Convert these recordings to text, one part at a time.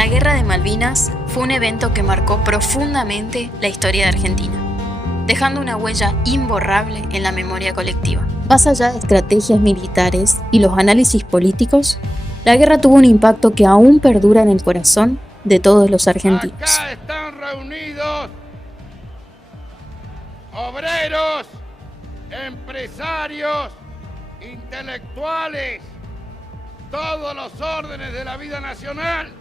La Guerra de Malvinas fue un evento que marcó profundamente la historia de Argentina, dejando una huella imborrable en la memoria colectiva. Más allá de estrategias militares y los análisis políticos, la guerra tuvo un impacto que aún perdura en el corazón de todos los argentinos. Acá están reunidos obreros, empresarios, intelectuales, todos los órdenes de la vida nacional,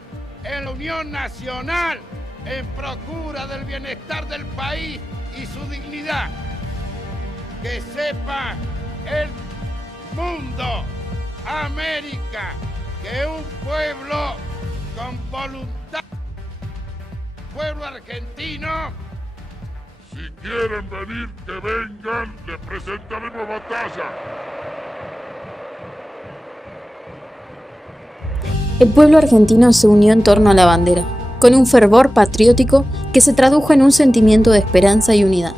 en la unión nacional, en procura del bienestar del país y su dignidad. Que sepa el mundo, América, que un pueblo con voluntad, pueblo argentino. Si quieren venir, que vengan, les presentaremos batalla. El pueblo argentino se unió en torno a la bandera, con un fervor patriótico que se tradujo en un sentimiento de esperanza y unidad.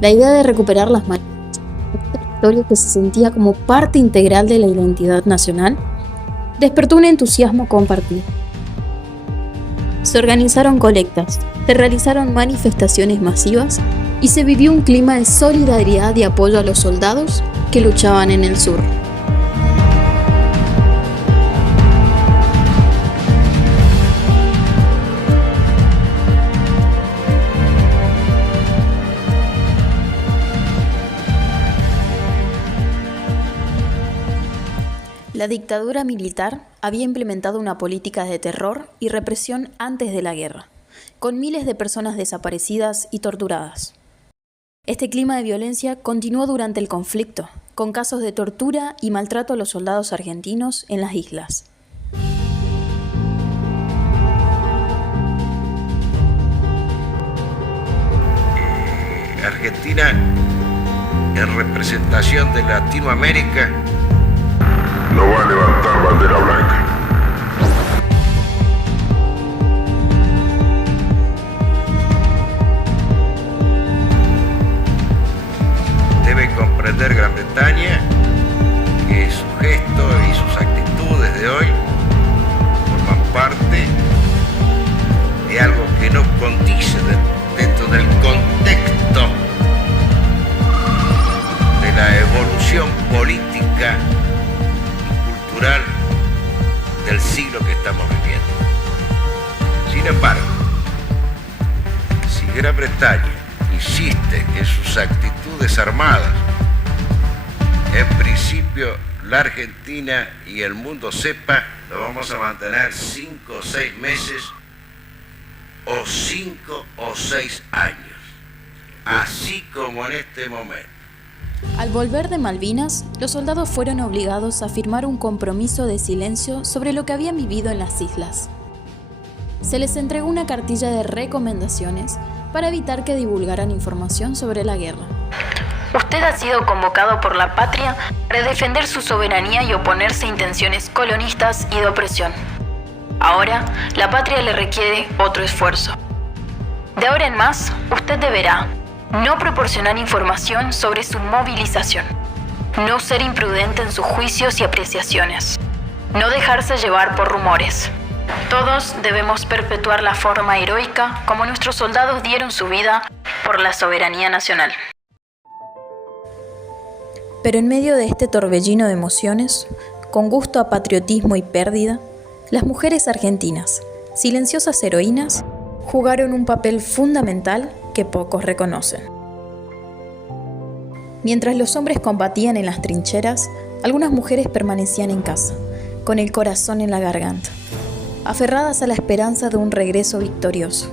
La idea de recuperar las Malvinas, un territorio que se sentía como parte integral de la identidad nacional, despertó un entusiasmo compartido. Se organizaron colectas, se realizaron manifestaciones masivas y se vivió un clima de solidaridad y apoyo a los soldados que luchaban en el sur. La dictadura militar había implementado una política de terror y represión antes de la guerra, con miles de personas desaparecidas y torturadas. Este clima de violencia continuó durante el conflicto, con casos de tortura y maltrato a los soldados argentinos en las islas. Argentina, en representación de Latinoamérica, no va a levantar bandera blanca. Debe comprender Gran Bretaña que su gesto y sus actitudes de hoy forman parte de algo que no condice dentro del contexto de la evolución política del siglo que estamos viviendo. Sin embargo, si Gran Bretaña insiste en sus actitudes armadas, en principio la Argentina y el mundo sepa, lo vamos a mantener 5 o 6 meses o 5 o 6 años, así como en este momento. Al volver de Malvinas, los soldados fueron obligados a firmar un compromiso de silencio sobre lo que habían vivido en las islas. Se les entregó una cartilla de recomendaciones para evitar que divulgaran información sobre la guerra. Usted ha sido convocado por la patria para defender su soberanía y oponerse a intenciones colonistas y de opresión. Ahora, la patria le requiere otro esfuerzo. De ahora en más, usted deberá no proporcionar información sobre su movilización, no ser imprudente en sus juicios y apreciaciones, no dejarse llevar por rumores. Todos debemos perpetuar la forma heroica como nuestros soldados dieron su vida por la soberanía nacional. Pero en medio de este torbellino de emociones, con gusto a patriotismo y pérdida, las mujeres argentinas, silenciosas heroínas, jugaron un papel fundamental que pocos reconocen. Mientras los hombres combatían en las trincheras, algunas mujeres permanecían en casa, con el corazón en la garganta, aferradas a la esperanza de un regreso victorioso.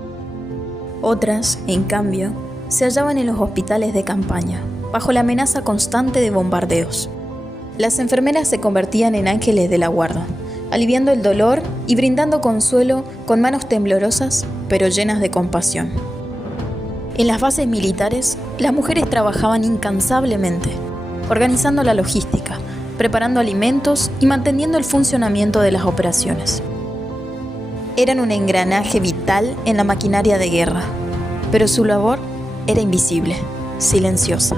Otras, en cambio, se hallaban en los hospitales de campaña, bajo la amenaza constante de bombardeos. Las enfermeras se convertían en ángeles de la guarda, aliviando el dolor y brindando consuelo con manos temblorosas, pero llenas de compasión. En las bases militares, las mujeres trabajaban incansablemente, organizando la logística, preparando alimentos y manteniendo el funcionamiento de las operaciones. Eran un engranaje vital en la maquinaria de guerra, pero su labor era invisible, silenciosa.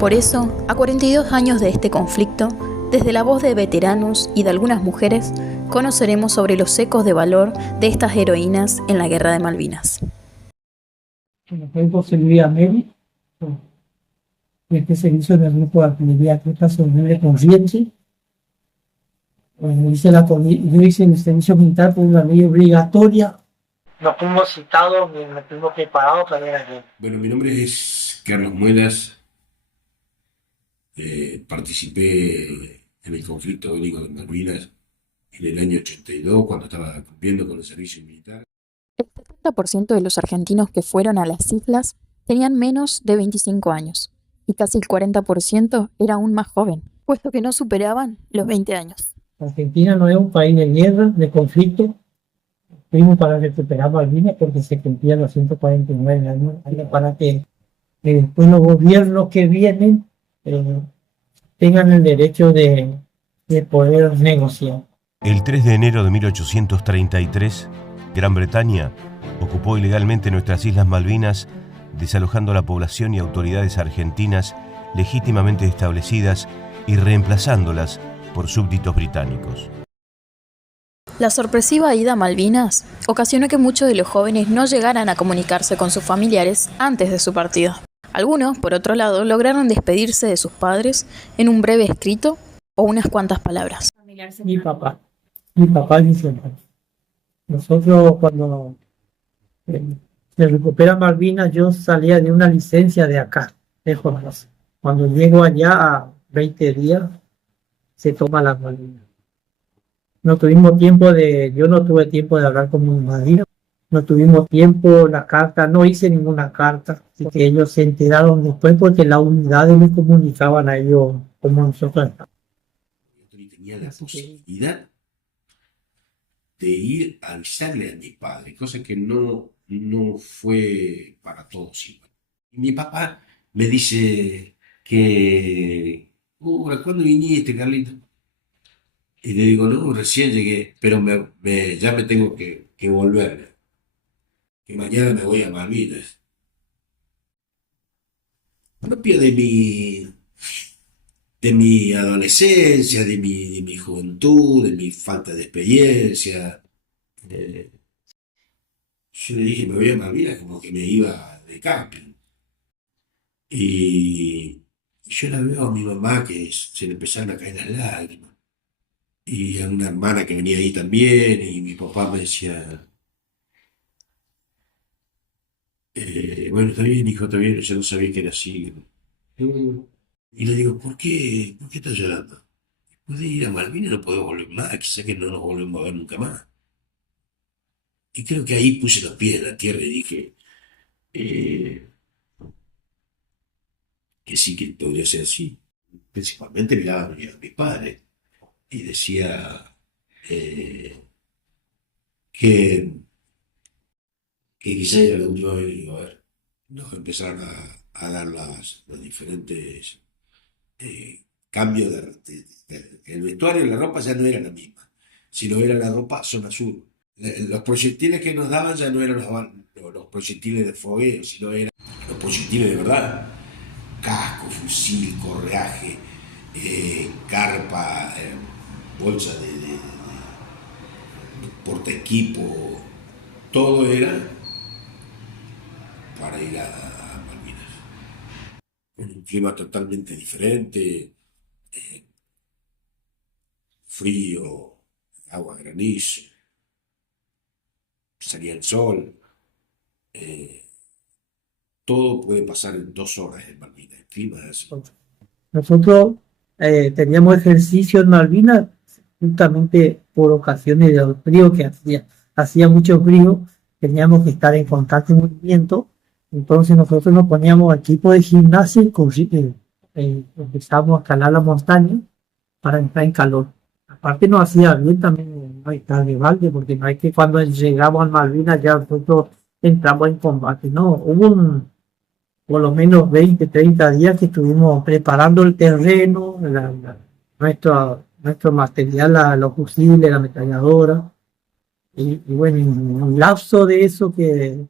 Por eso, a 42 años de este conflicto, desde la voz de veteranos y de algunas mujeres, conoceremos sobre los ecos de valor de estas heroínas en la Guerra de Malvinas. Soy José Luis Ameri, este servicio del grupo de artillería Atletas sobre Corrientes. Yo hice el servicio militar por una ley obligatoria. Nos fuimos citados, nos fuimos preparados para ir allí. Bueno, mi nombre es Carlos Muelas. Participé en el conflicto bélico de Malvinas en el año 82, cuando estaba cumpliendo con el servicio militar. El 70% de los argentinos que fueron a las islas tenían menos de 25 años y casi el 40% era aún más joven, puesto que no superaban los 20 años. Argentina no es un país de guerra, de conflicto. Fuimos para recuperar Malvinas porque se cumplían los 149 años, para que después los gobiernos que vienen tengan el derecho de poder negociar. El 3 de enero de 1833, Gran Bretaña ocupó ilegalmente nuestras Islas Malvinas, desalojando a la población y autoridades argentinas legítimamente establecidas y reemplazándolas por súbditos británicos. La sorpresiva ida a Malvinas ocasionó que muchos de los jóvenes no llegaran a comunicarse con sus familiares antes de su partida. Algunos, por otro lado, lograron despedirse de sus padres en un breve escrito o unas cuantas palabras. Mi papá y mis hermanos. Nosotros cuando se recupera Malvinas, yo salía de una licencia de acá, de Jorge. Cuando llego allá a 20 días, se toma las Malvinas. Yo no tuve tiempo de hablar con mi madrina, no tuvimos tiempo, la carta, no hice ninguna carta, así que ellos se enteraron después porque las unidades me comunicaban a ellos como nosotros estábamos. Yo tenía la posibilidad de ir a avisarle a mi padre, cosa que no fue para todos igual. Y mi papá me dice que, ¿cuándo viniste, Carlito? Y le digo, no, recién llegué, pero ya me tengo que volver, que mañana me voy a Malvinas. Propia de mi adolescencia, de mi juventud, de mi falta de experiencia. Yo le dije, me voy a Malvinas, como que me iba de camping. Y yo la veo a mi mamá que se le empezaron a caer las lágrimas. Y a una hermana que venía ahí también, y mi papá me decía, bueno, está bien, hijo, está bien, yo no sabía que era así. Y le digo, ¿por qué estás llorando? Después de ir a Malvinas no podemos volver más, quizá que no nos volvemos a ver nunca más. Y creo que ahí puse los pies en la tierra y dije que sí, que podría ser así. Principalmente miraba a mis padres y decía que quizá era la última vez que iba a ver. Nos empezaron a dar los diferentes cambios el vestuario y la ropa ya no era la misma, sino era la ropa zona sur. Los proyectiles que nos daban ya no eran los proyectiles de fogueo, sino eran los proyectiles de verdad. Casco, fusil, correaje, carpa, bolsa de portaequipo, todo era para ir a Malvinas. Un clima totalmente diferente, frío, agua granizo, salía el sol, todo puede pasar en 2 horas en Malvinas, el clima es así. Nosotros teníamos ejercicio en Malvinas justamente por ocasiones del frío que hacía mucho frío, teníamos que estar en constante movimiento, entonces nosotros nos poníamos equipo de gimnasia y empezábamos a escalar la montaña para entrar en calor. Aparte nos hacía bien también no estar de balde, porque no es que cuando llegamos a Malvinas ya nosotros entramos en combate, no, hubo por lo menos 20, 30 días que estuvimos preparando el terreno, nuestro material, los fusiles, la ametralladora. Y bueno, en un lapso de eso que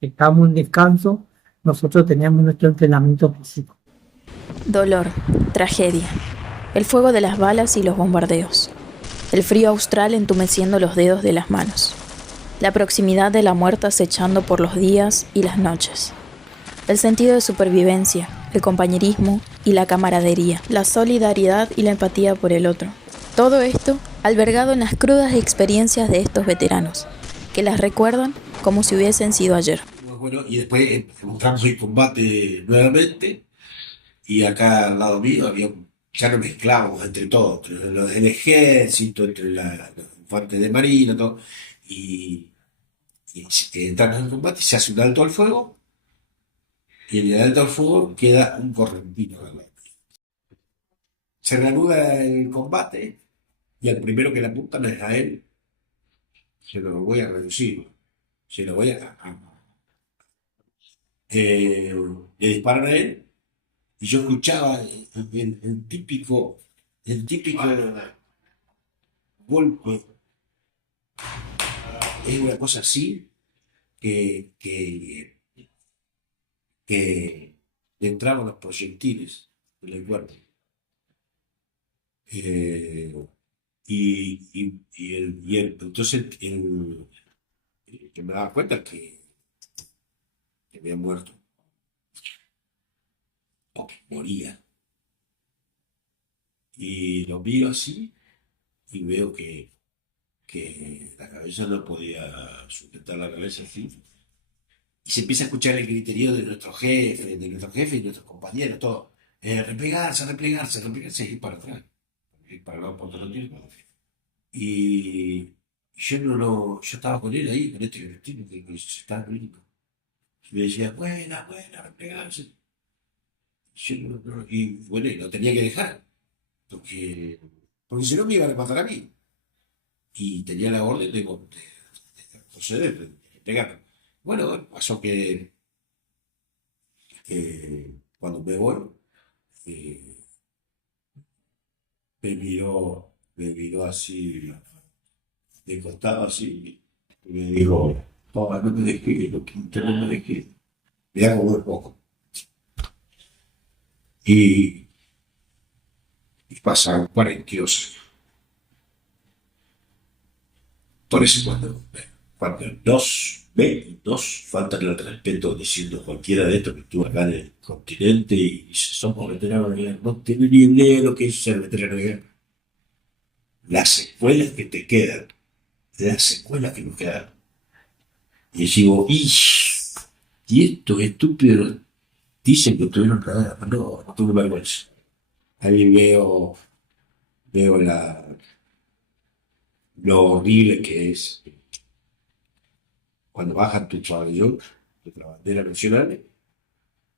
estamos en descanso, nosotros teníamos nuestro entrenamiento físico. Dolor, tragedia, el fuego de las balas y los bombardeos. el frío austral entumeciendo los dedos de las manos, la proximidad de la muerte acechando por los días y las noches, el sentido de supervivencia, el compañerismo y la camaradería, la solidaridad y la empatía por el otro. Todo esto albergado en las crudas experiencias de estos veteranos, que las recuerdan como si hubiesen sido ayer. Bueno, y después entramos en combate nuevamente, y acá al lado mío ya nos mezclamos entre todos, entre los del ejército, entre los infantes de marina, todo, y, y entramos en combate, se hace un alto al fuego, y en el alto al fuego queda un correntino al lado. Se reanuda el combate, y al primero que le apuntan es a él. Se lo voy a reducir, se lo voy eh, le disparan a él, y yo escuchaba el típico golpe. Es una cosa así que le entraban los proyectiles en el cuerpo. Entonces el que me daba cuenta que había muerto, o que moría. Y lo miro así y veo que la cabeza no podía sujetar la cabeza así. Y se empieza a escuchar el griterío de nuestro jefe y nuestros compañeros, todo. Replegarse, ir para atrás. Ir para el lado por todo tiempo. Y yo estaba con él ahí, con este argentino que se estaba clínico. Y me decía, buena, replegarse. Y bueno, y lo tenía que dejar, porque si no me iban a matar a mí. Y tenía la orden de proceder, de pegarme. Bueno, pasó que cuando me voy, eh, me miró así, de costado así, y me dijo, toma, no me dejes, no me dejes. Me hago muy poco. Y pasaron 42 años. Por eso cuando nos faltan el respeto diciendo cualquiera de estos que estuvo acá en el continente y dice, somos veteranos de guerra, no tengo ni idea de lo que es ser veterano de guerra. Las secuelas que te quedan, las secuelas que nos quedan. Y digo, y estos estúpidos dicen que tuvieron la guerra. No tuve vergüenza. Ahí veo lo horrible que es cuando bajan tu pabellón, la bandera nacional,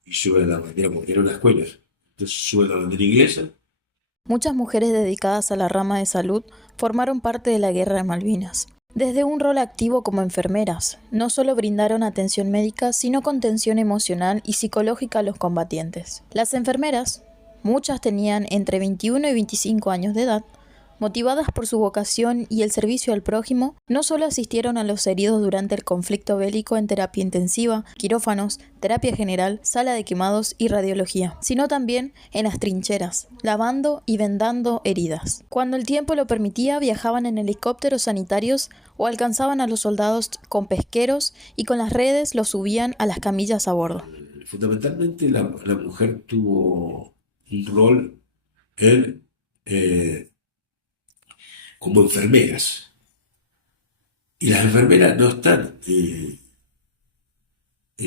y suben la bandera, porque era una escuela. Entonces suben la bandera inglesa. Muchas mujeres dedicadas a la rama de salud formaron parte de la Guerra de Malvinas. Desde un rol activo como enfermeras, no solo brindaron atención médica, sino contención emocional y psicológica a los combatientes. Las enfermeras, muchas tenían entre 21 y 25 años de edad, motivadas por su vocación y el servicio al prójimo, no solo asistieron a los heridos durante el conflicto bélico en terapia intensiva, quirófanos, terapia general, sala de quemados y radiología, sino también en las trincheras, lavando y vendando heridas. Cuando el tiempo lo permitía, viajaban en helicópteros sanitarios o alcanzaban a los soldados con pesqueros y con las redes los subían a las camillas a bordo. Fundamentalmente la mujer tuvo un rol como enfermeras. Y las enfermeras no están,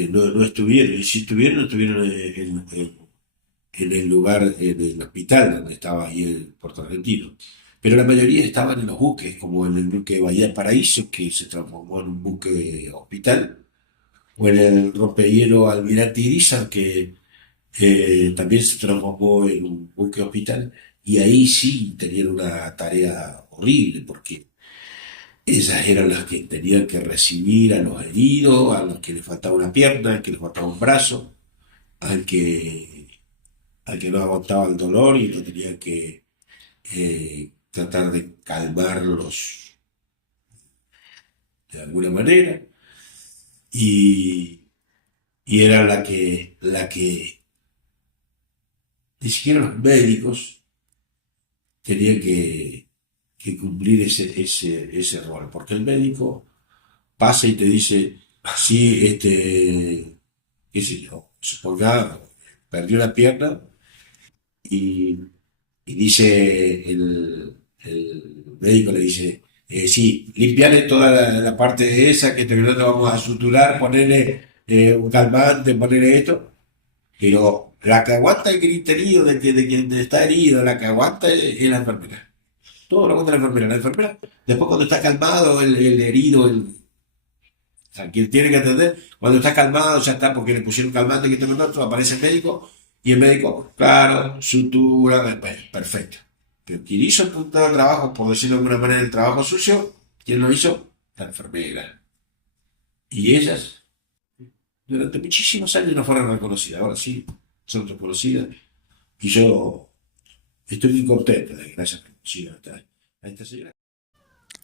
no estuvieron, y si estuvieron, no estuvieron en el lugar, en el hospital donde estaba ahí el Puerto Argentino. Pero la mayoría estaban en los buques, como en el buque Bahía del Paraíso, que se transformó en un buque hospital, o en el rompehielo Almirante Irizar, que también se transformó en un buque hospital, y ahí sí tenían una tarea horrible, porque ellas eran las que tenían que recibir a los heridos, a los que les faltaba una pierna, al que les faltaba un brazo, al que no aguantaba el dolor y no tenían que tratar de calmarlos de alguna manera. Y era la que ni siquiera los médicos tenían que que cumplir ese rol, porque el médico pasa y te dice, sí, qué sé yo, suponga, perdió la pierna y, y dice el médico le dice, sí, limpiarle toda la parte de esa que te vamos a suturar, ponerle un calmante, ponerle esto, pero la que aguanta el grito herido, de quien está herido, la que aguanta es la enfermera. Todo lo aguanta la enfermera. La enfermera, después cuando está calmado el herido, o sea, quien tiene que atender, cuando está calmado, ya está, porque le pusieron calmante que tengo otro, aparece el médico, y el médico, claro, sutura, perfecto. Pero quien hizo todo el trabajo, por decirlo de alguna manera, el trabajo sucio, ¿quién lo hizo? La enfermera. Y ellas, durante muchísimos años no fueron reconocidas, ahora sí, son reconocidas. Y yo estoy muy contento de que la hayan reconocido a esta señora.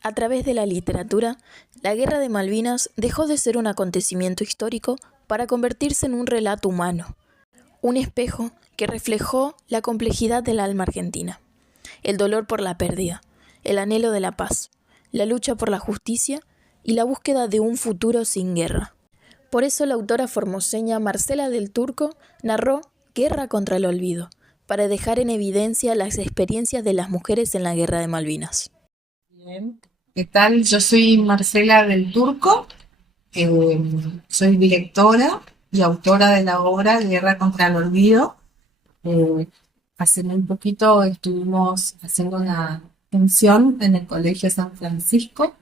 A través de la literatura, la Guerra de Malvinas dejó de ser un acontecimiento histórico para convertirse en un relato humano, un espejo que reflejó la complejidad del alma argentina, el dolor por la pérdida, el anhelo de la paz, la lucha por la justicia y la búsqueda de un futuro sin guerra. Por eso la autora formoseña Marcela del Turco narró Guerra contra el Olvido, para dejar en evidencia las experiencias de las mujeres en la Guerra de Malvinas. Bien. ¿Qué tal? Yo soy Marcela del Turco, soy directora y autora de la obra Guerra contra el Olvido. Hace muy poquito estuvimos haciendo una función en el Colegio San Francisco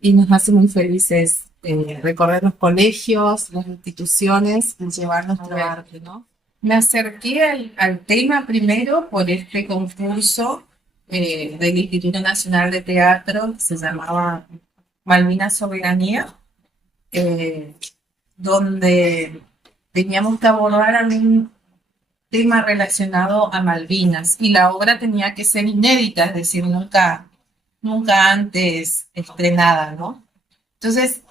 y nos hace muy felices recorrer los colegios, las instituciones y llevar nuestro arte, ¿no? Me acerqué al tema primero por este concurso del Instituto Nacional de Teatro, que se llamaba Malvinas Soberanía, donde teníamos que abordar algún tema relacionado a Malvinas y la obra tenía que ser inédita, es decir, nunca antes estrenada, ¿no? Entonces,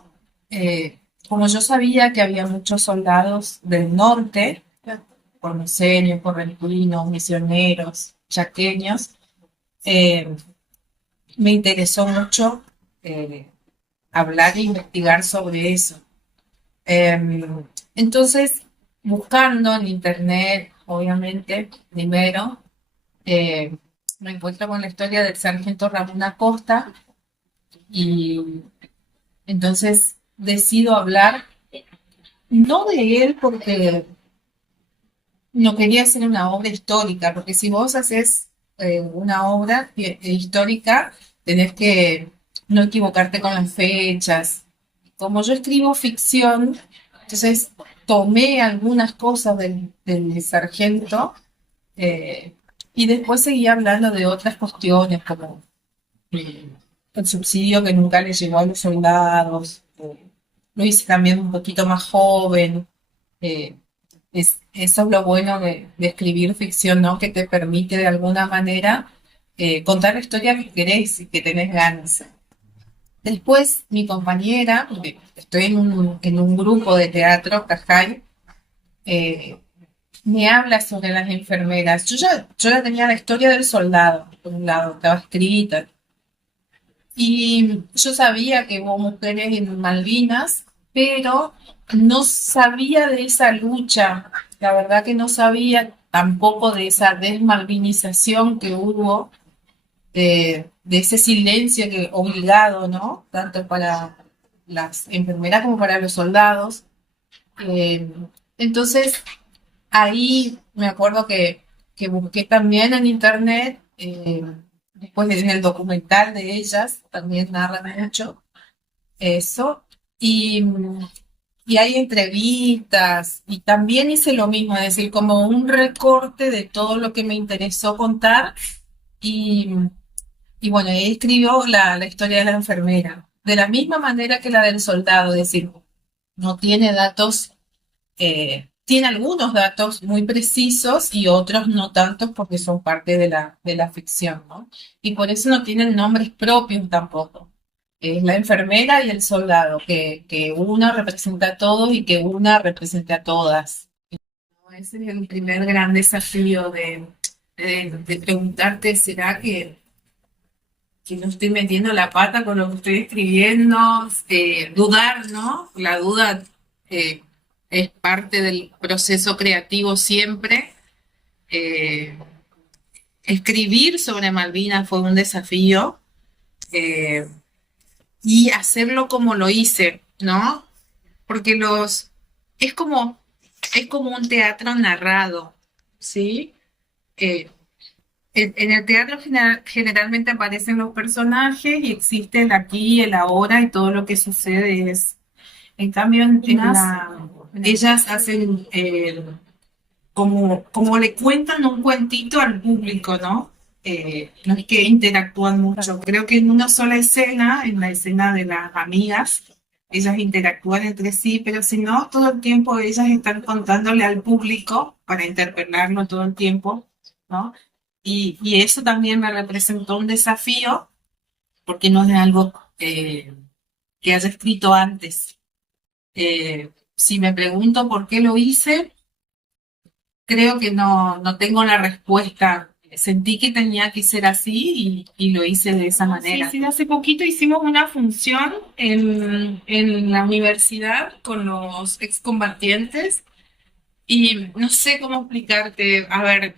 como yo sabía que había muchos soldados del norte, porteños, correntinos, misioneros, chaqueños, me interesó mucho hablar e investigar sobre eso. Entonces, buscando en internet, obviamente, primero, me encuentro con la historia del sargento Ramón Acosta y entonces decido hablar, no de él porque no quería hacer una obra histórica, porque si vos haces una obra histórica, tenés que no equivocarte con las fechas. Como yo escribo ficción, entonces tomé algunas cosas del sargento y después seguí hablando de otras cuestiones, como el subsidio que nunca le llegó a los soldados. Lo hice también un poquito más joven. Eso es lo bueno de escribir ficción, ¿no? Que te permite de alguna manera contar la historia que querés y que tenés ganas. Después mi compañera, porque estoy en un grupo de teatro, Cajay, me habla sobre las enfermeras. Yo ya tenía la historia del soldado, por un lado, estaba escrita. Y yo sabía que hubo mujeres en Malvinas, pero no sabía de esa lucha. La verdad que no sabía tampoco de esa desmalvinización que hubo, de ese silencio obligado, ¿no? Tanto para las enfermeras como para los soldados. Entonces, ahí me acuerdo que busqué también en internet, después en el documental de ellas, también narran mucho eso. Y hay entrevistas, y también hice lo mismo, es decir, como un recorte de todo lo que me interesó contar. Y bueno, ahí escribió la historia de la enfermera, de la misma manera que la del soldado, es decir, no tiene datos, tiene algunos datos muy precisos y otros no tantos porque son parte de la ficción, ¿no? Y por eso no tienen nombres propios tampoco. Es la enfermera y el soldado, que una representa a todos y que una representa a todas. Ese es el primer gran desafío de preguntarte, ¿será que no estoy metiendo la pata con lo que estoy escribiendo, dudar, ¿no? La duda es parte del proceso creativo siempre. Escribir sobre Malvinas fue un desafío y hacerlo como lo hice, ¿no? Porque es como un teatro narrado, ¿sí? En el teatro generalmente aparecen los personajes y existe el aquí, el ahora y todo lo que sucede es. En cambio, ellas hacen como le cuentan un cuentito al público, ¿no? No es que interactúan mucho. Creo que en una sola escena, en la escena de las amigas, ellas interactúan entre sí, pero si no, todo el tiempo ellas están contándole al público para interpelarlo todo el tiempo, ¿no? Y eso también me representó un desafío, porque no es algo que haya escrito antes. Si me pregunto por qué lo hice, creo que no tengo la respuesta. Sentí que tenía que ser así y lo hice de esa manera. Sí, hace poquito hicimos una función en la universidad con los excombatientes y no sé cómo explicarte. A ver,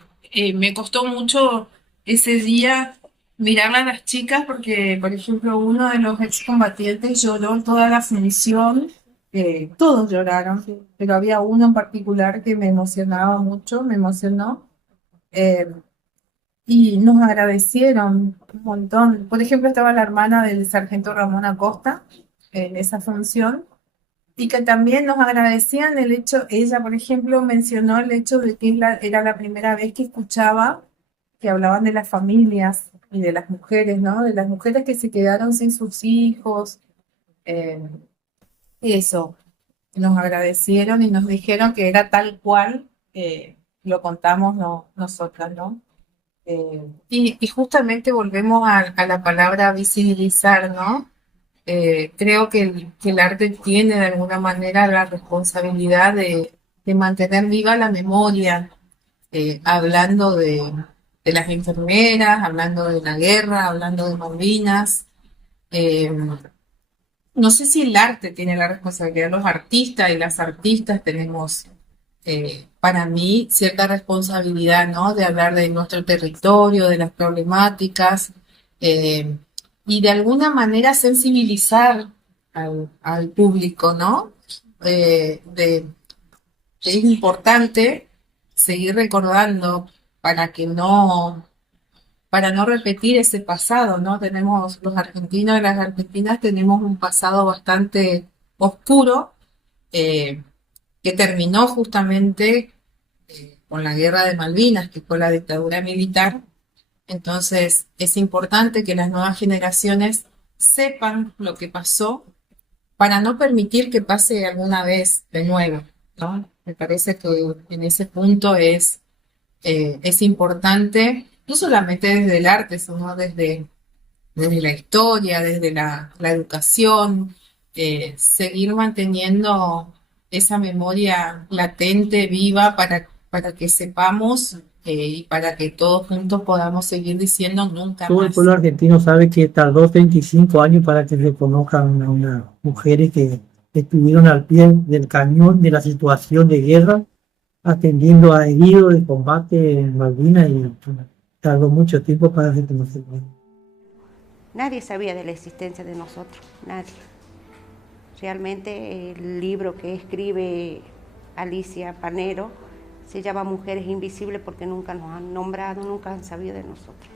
me costó mucho ese día mirar a las chicas porque, por ejemplo, uno de los excombatientes lloró toda la función. Todos lloraron, pero había uno en particular que me emocionaba mucho, me emocionó. Y nos agradecieron un montón. Por ejemplo, estaba la hermana del sargento Ramón Acosta en esa función y que también nos agradecían el hecho, ella, por ejemplo, mencionó el hecho de que era la primera vez que escuchaba que hablaban de las familias y de las mujeres, ¿no? De las mujeres que se quedaron sin sus hijos. Y eso, nos agradecieron y nos dijeron que era tal cual lo contamos nosotras, ¿no? Y justamente volvemos a la palabra visibilizar, ¿no? Creo que el arte tiene de alguna manera la responsabilidad de mantener viva la memoria, hablando de las enfermeras, hablando de la guerra, hablando de Malvinas. No sé si el arte tiene la responsabilidad, los artistas y las artistas tenemos, para mí, cierta responsabilidad, ¿no? De hablar de nuestro territorio, de las problemáticas, y de alguna manera sensibilizar al público, ¿no? Es importante seguir recordando para no repetir ese pasado, ¿no? Tenemos, los argentinos y las argentinas tenemos un pasado bastante oscuro, que terminó justamente con la guerra de Malvinas, que fue la dictadura militar. Entonces, es importante que las nuevas generaciones sepan lo que pasó para no permitir que pase alguna vez de nuevo, ¿no? Me parece que en ese punto es importante, no solamente desde el arte, sino desde la historia, desde la educación, seguir manteniendo esa memoria latente, viva, para que sepamos y para que todos juntos podamos seguir diciendo nunca Todo el más. pueblo argentino sabe que tardó 35 años para que reconozcan a unas mujeres que estuvieron al pie del cañón de la situación de guerra, atendiendo a heridos de combate en Malvinas, y tardó mucho tiempo para reconocerlo. Nadie sabía de la existencia de nosotros, nadie. Realmente el libro que escribe Alicia Panero se llama Mujeres Invisibles porque nunca nos han nombrado, nunca han sabido de nosotros.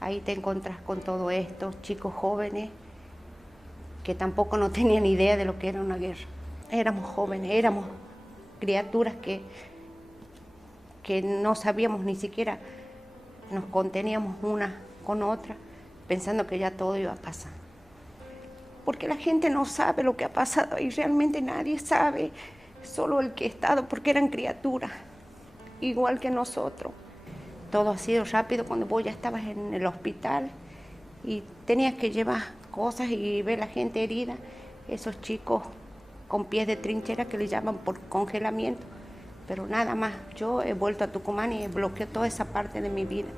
Ahí te encontrás con todos estos chicos jóvenes que tampoco no tenían idea de lo que era una guerra. Éramos jóvenes, éramos criaturas que no sabíamos ni siquiera, nos conteníamos una con otra, pensando que ya todo iba a pasar. Porque la gente no sabe lo que ha pasado y realmente nadie sabe, solo el que ha estado, porque eran criaturas, igual que nosotros. Todo ha sido rápido. Cuando vos ya estabas en el hospital y tenías que llevar cosas y ver la gente herida, esos chicos con pies de trinchera que le llaman por congelamiento, pero nada más. Yo he vuelto a Tucumán y he bloqueado toda esa parte de mi vida.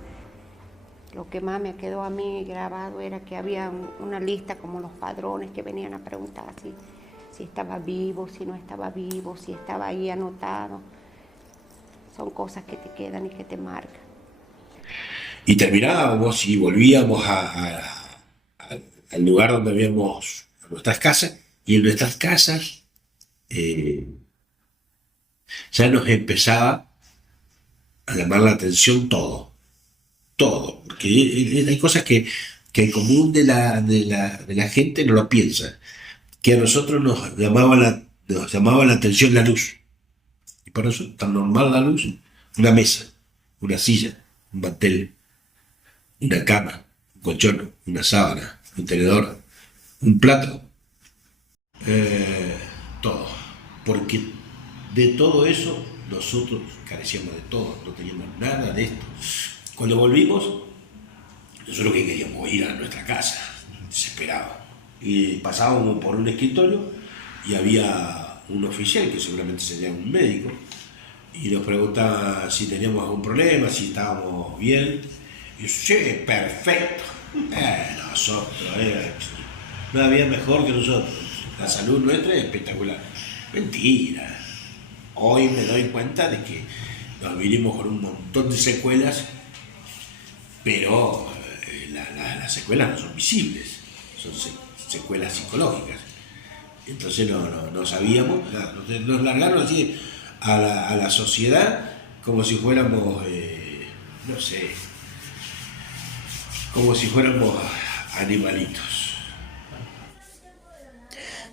Lo que más me quedó a mí grabado era que había una lista como los padrones que venían a preguntar si estaba vivo, si no estaba vivo, si estaba ahí anotado. Son cosas que te quedan y que te marcan. Y terminábamos y volvíamos al lugar donde habíamos, a nuestras casas, y en nuestras casas ya nos empezaba a llamar la atención todo, porque hay cosas que el común de la gente no lo piensa, que a nosotros nos llamaba la atención la luz, y por eso tan normal la luz, una mesa, una silla, un mantel, una cama, un colchón, una sábana, un tenedor, un plato, todo, porque de todo eso nosotros carecíamos de todo, no teníamos nada de esto. Cuando volvimos, nosotros que queríamos ir a nuestra casa, desesperado, y pasábamos por un escritorio y había un oficial que seguramente sería un médico y nos preguntaba si teníamos algún problema, si estábamos bien. Y yo, sí, perfecto. Nosotros, no había mejor que nosotros. La salud nuestra es espectacular. Mentira. Hoy me doy cuenta de que nos vinimos con un montón de secuelas, pero las secuelas no son visibles, son secuelas psicológicas. Entonces no sabíamos, nos largaron así a la sociedad como si fuéramos, no sé, como si fuéramos animalitos.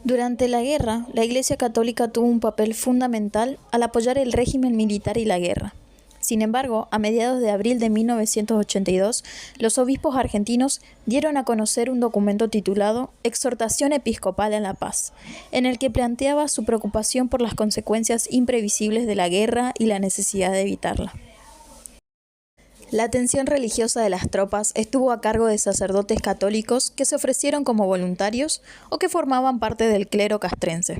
Durante la guerra, la Iglesia Católica tuvo un papel fundamental al apoyar el régimen militar y la guerra. Sin embargo, a mediados de abril de 1982, los obispos argentinos dieron a conocer un documento titulado Exhortación Episcopal a la Paz, en el que planteaba su preocupación por las consecuencias imprevisibles de la guerra y la necesidad de evitarla. La atención religiosa de las tropas estuvo a cargo de sacerdotes católicos que se ofrecieron como voluntarios o que formaban parte del clero castrense.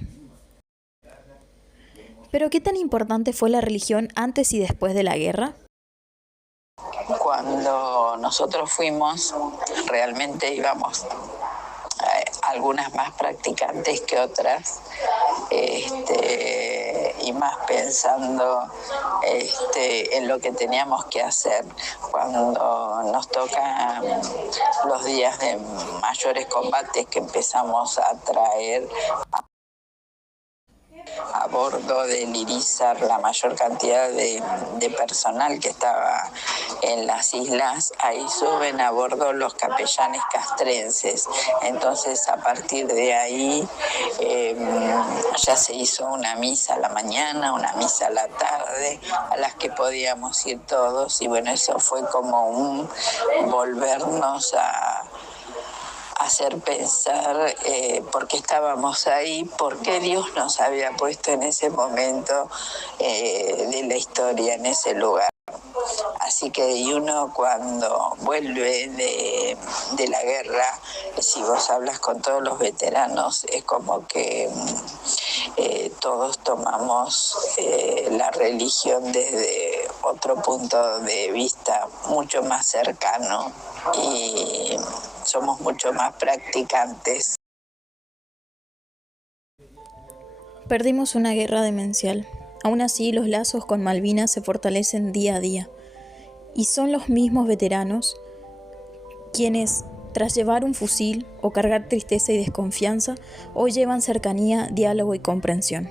¿Pero qué tan importante fue la religión antes y después de la guerra? Cuando nosotros fuimos, realmente íbamos algunas más practicantes que otras, y más pensando en lo que teníamos que hacer cuando nos tocan los días de mayores combates que empezamos a traer a bordo del Irizar la mayor cantidad de personal que estaba en las islas. Ahí suben a bordo los capellanes castrenses. Entonces, a partir de ahí ya se hizo una misa a la mañana, una misa a la tarde, a las que podíamos ir todos. Y bueno, eso fue como un volvernos a hacer pensar por qué estábamos ahí, por qué Dios nos había puesto en ese momento de la historia, en ese lugar. Así que y uno cuando vuelve de la guerra, si vos hablas con todos los veteranos, es como que todos tomamos la religión desde otro punto de vista mucho más cercano y somos mucho más practicantes. Perdimos una guerra demencial. Aún así, los lazos con Malvinas se fortalecen día a día. Y son los mismos veteranos quienes, tras llevar un fusil o cargar tristeza y desconfianza, hoy llevan cercanía, diálogo y comprensión.